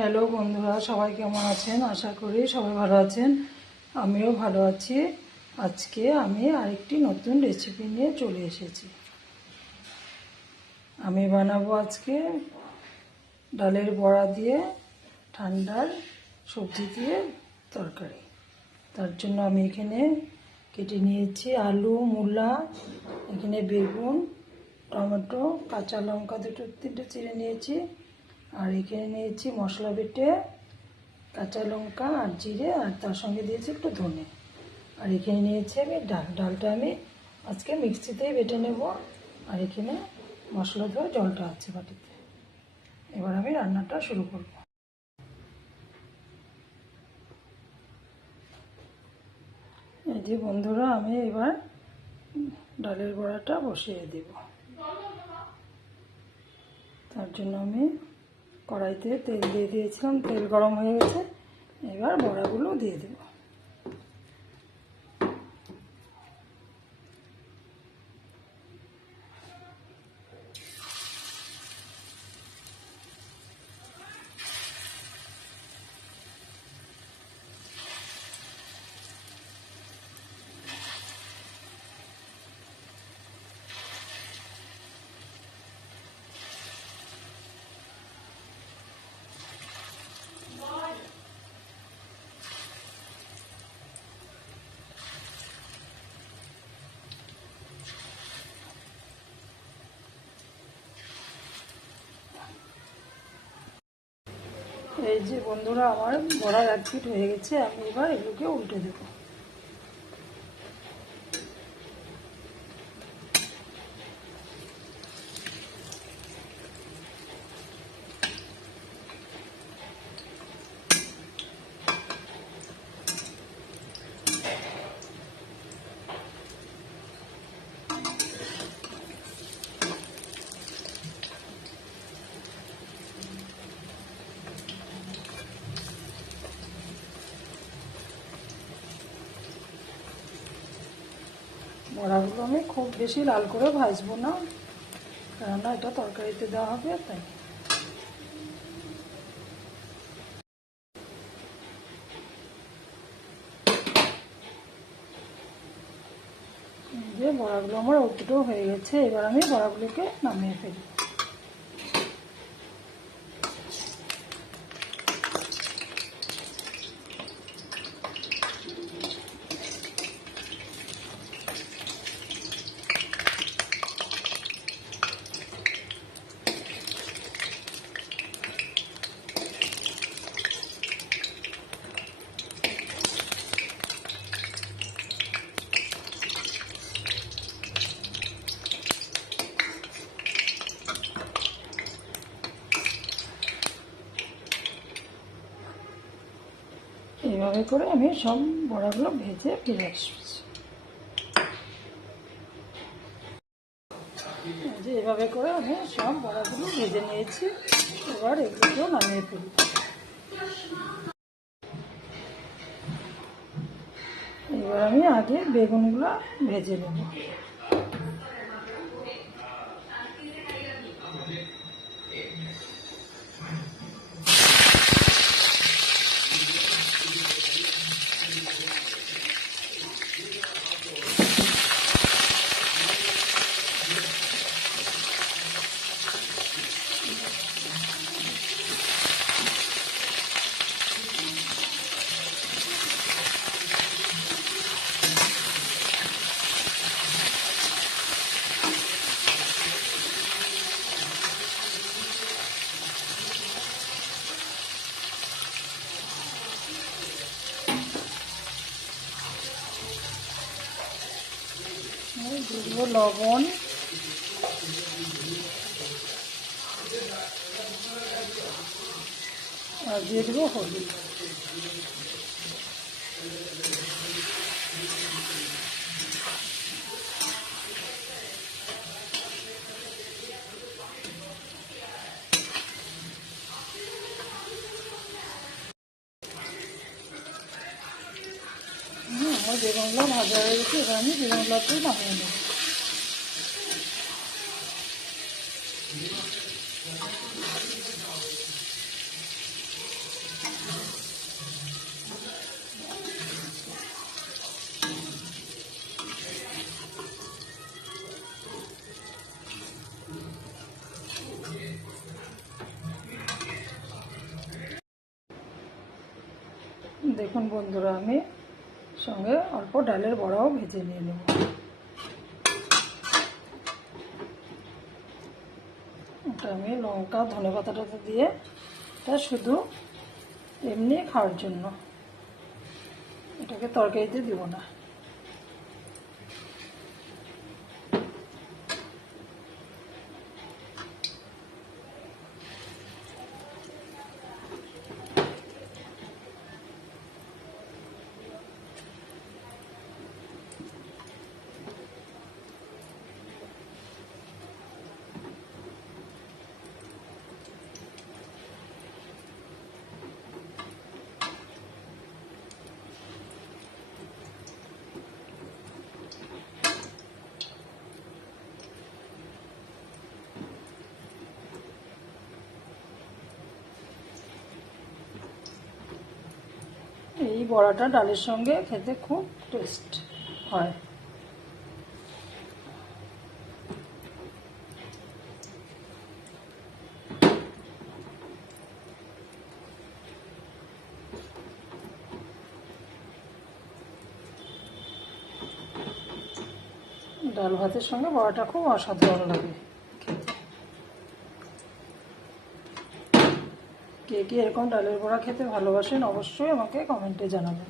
হ্যালো বন্ধুরা, সবাই কেমন আছেন? আশা করি সবাই ভালো আছেন। আমিও ভালো আছি। আজকে আমি আরেকটি নতুন রেসিপি নিয়ে চলে এসেছি। আমি বানাবো আজকে ডালের বড়া দিয়ে ঠান্ডার সবজি দিয়ে তরকারি। তার জন্য আমি এখানে কেটে নিয়েছি আলু, মূলা, এখানে বেগুন, টমেটো, কাঁচা লঙ্কা দুটো তিনটে চিড়ে নিয়েছি। আর এখানে নিয়েছি মশলা বেটে কাঁচা লঙ্কা আর জিরে, আর তার সঙ্গে দিয়েছি একটু ধনে। আর এখানে নিয়েছি আমি ডালটা আমি আজকে মিক্সিতেই বেটে নেব। আর এখানে মশলা ধোয়া জলটা আছে বাটিতে। এবার আমি রান্নাটা শুরু করব। এই যে বন্ধুরা, আমি এবার ডালের বড়াটা বসিয়ে দেব। তার জন্য আমি কড়াইতে তেল দিয়ে দিয়েছিলাম, তেল গরম হয়ে গেছে। এবার বড়াগুলো দিয়ে দেব। এই যে বন্ধুরা, আমার বড়া এক পিঠ হয়ে গেছে। আমি এবার এগুলোকে উল্টে দেবো। বড়াগুলো আমি খুব বেশি লাল করে ভাজবো না, কেননা এটা তরকারিতে দেওয়া হবে তাই। যে বড়াগুলো আমার উল্টো হয়ে গেছে, এবার আমি বড়াগুলোকে নামিয়ে ফেলি। এইভাবে করে আমি সব বড়াগুলো ভেজে ফিরে আসছি। যে এভাবে করে আমি সব বড়াগুলো ভেজে নিয়েছি। এবার এগুলো নামিয়ে ফেলি। এবার আমি আগে বেগুনগুলো ভেজে নেব। দিয়ে দেবো লবণ, আর দিয়ে দেবো হলুদ। আমার বেগুনগুলো ভাজা হয়ে গেছে। এবার আমি বেগুনগুলোকে নামিয়ে নেব। দেখুন বন্ধুরা, আমি সঙ্গে অল্প ডালের বড়াও ভেজে নিয়ে নেব। এটা আমি লঙ্কা ধনেপাতাটা দিয়ে, এটা শুধু এমনি খাওয়ার জন্য, এটাকে তরকারিতে দিব না। এই বড়াটা ডালের সঙ্গে খেতে খুব টেস্ট হয়। ডাল ভাতের সঙ্গে বড়াটা খুব অসাধারণ লাগে খেতে। কে কে এরকম ডালের বড়া খেতে ভালোবাসেন অবশ্যই আমাকে কমেন্টে জানাবেন।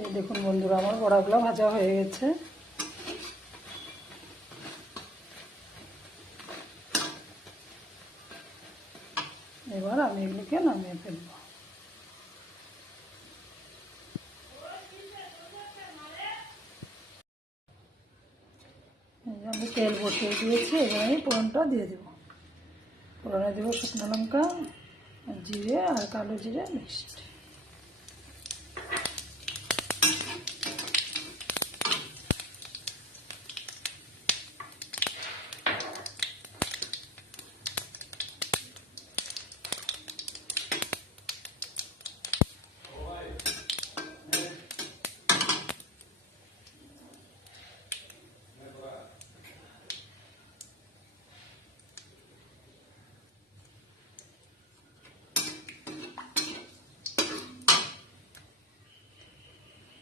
এই দেখুন বন্ধুরা, আমার বড়াগুলো ভাজা হয়ে গেছে। এবার আমি এগুলোকে নামিয়ে ফেলবো। আমি তেল বসিয়ে দিয়েছি, এবার আমি ফোড়নটা দিয়ে দেবো। ফোড়নে দেবো শুকনো লঙ্কা, জিরে আর কালো জিরে মিক্সড।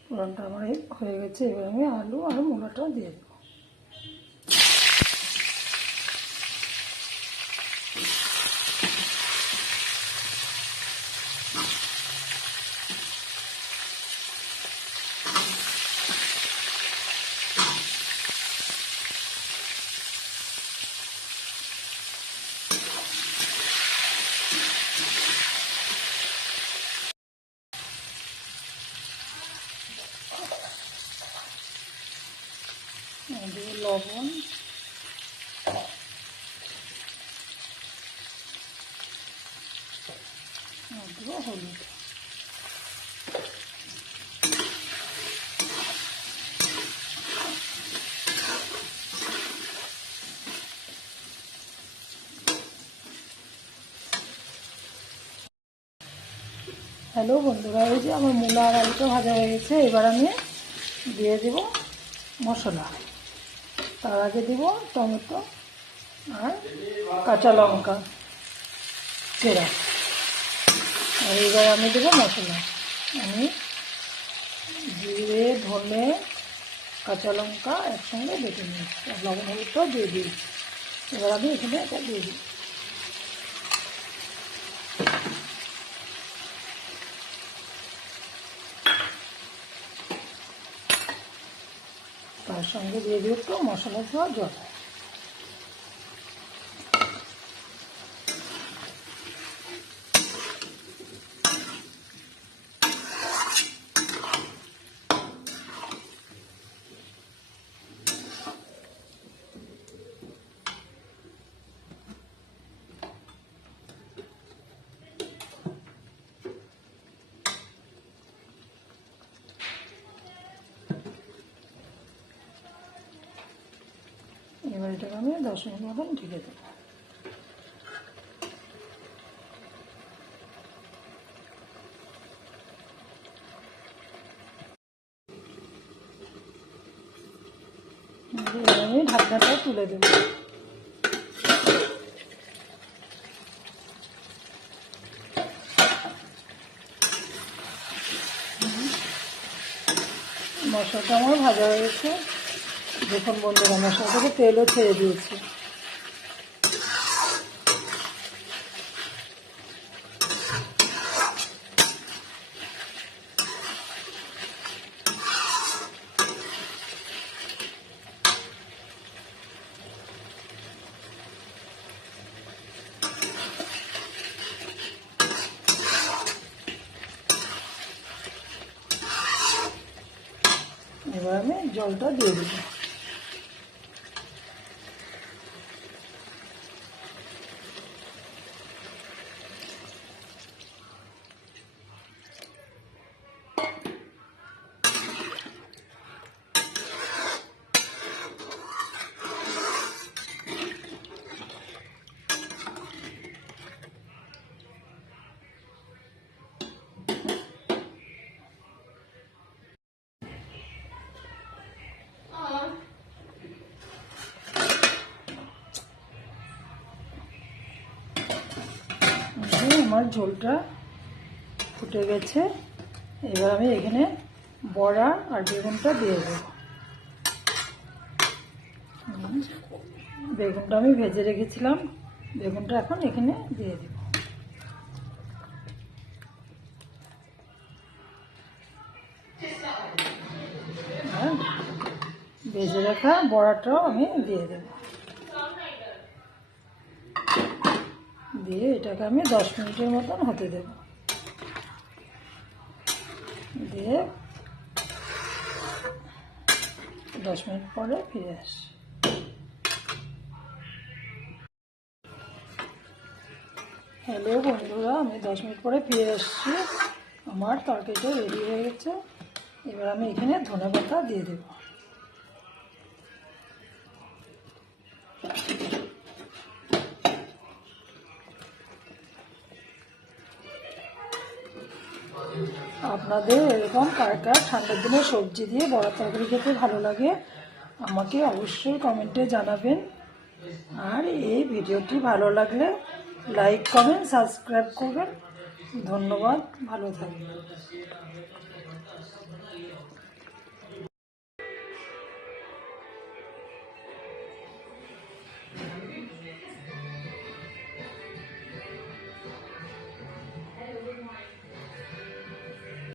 ফোড়নটা আমার হয়ে গেছে, এবার আমি আলু আর মূলাটা দিয়ে দেবো। দিয়ে লবণ, দেবো হলুদ। হ্যালো বন্ধুরা, এই যে আমার মূলা আর আলুটা ভাজা হয়ে গেছে। এবার আমি দিয়ে দেব মশলা। তার আগে দেব টমেটো আর কাঁচা লঙ্কা চেরা। আর এবার আমি দেবো মশলা। আমি জিরে, ধনে, কাঁচা লঙ্কা একসঙ্গে বেটে নিয়েছি, আর লবণ হলুদটাও দিয়ে দিয়েছি। এবার আমি এখানে এটা দিয়ে দিই। তার সঙ্গে দিয়ে দিই একটু মশলা ধোয়া জল। এবার এটাকে আমি 10 মিনিট মতন ঢেকে দেবো। এবার আমি ঢাকনাটা তুলে দেব। মশলাটা আমার ভাজা হয়ে গেছে। দেখুন বন্ধুরা, মশলা থেকে তেলও ছেড়ে দিয়েছে। এবার আমি জলটা দিয়ে দেব। আমার ঝোলটা ফুটে গেছে। এবার আমি এখানে বড়া আর বেগুনটা দিয়ে দেব। বেগুনটা আমি ভেজে রেখেছিলাম, বেগুনটা এখন এখানে দিয়ে দেব। আর ভেজে রাখা বড়াটাও আমি দিয়ে দেব। দিয়ে এটাকে আমি 10 মিনিটের মতন হতে দেব। দিয়ে 10 মিনিট পরে ফিরে আসি। হ্যালো বন্ধুরা, আমি 10 মিনিট পরে ফিরে এসেছি। আমার তরকারিটা রেডি হয়ে গেছে। এবার আমি এখানে ধনেপাতা দিয়ে দেব। আপনাদের এরকম কার কার ঠান্ডার দিনে সবজি দিয়ে বড়া তরকারি খেতে ভালো লাগে আমাকে অবশ্যই কমেন্টে জানাবেন। আর এই ভিডিওটি ভালো লাগলে লাইক কমেন্ট সাবস্ক্রাইব করবেন। ধন্যবাদ, ভালো থাকবেন।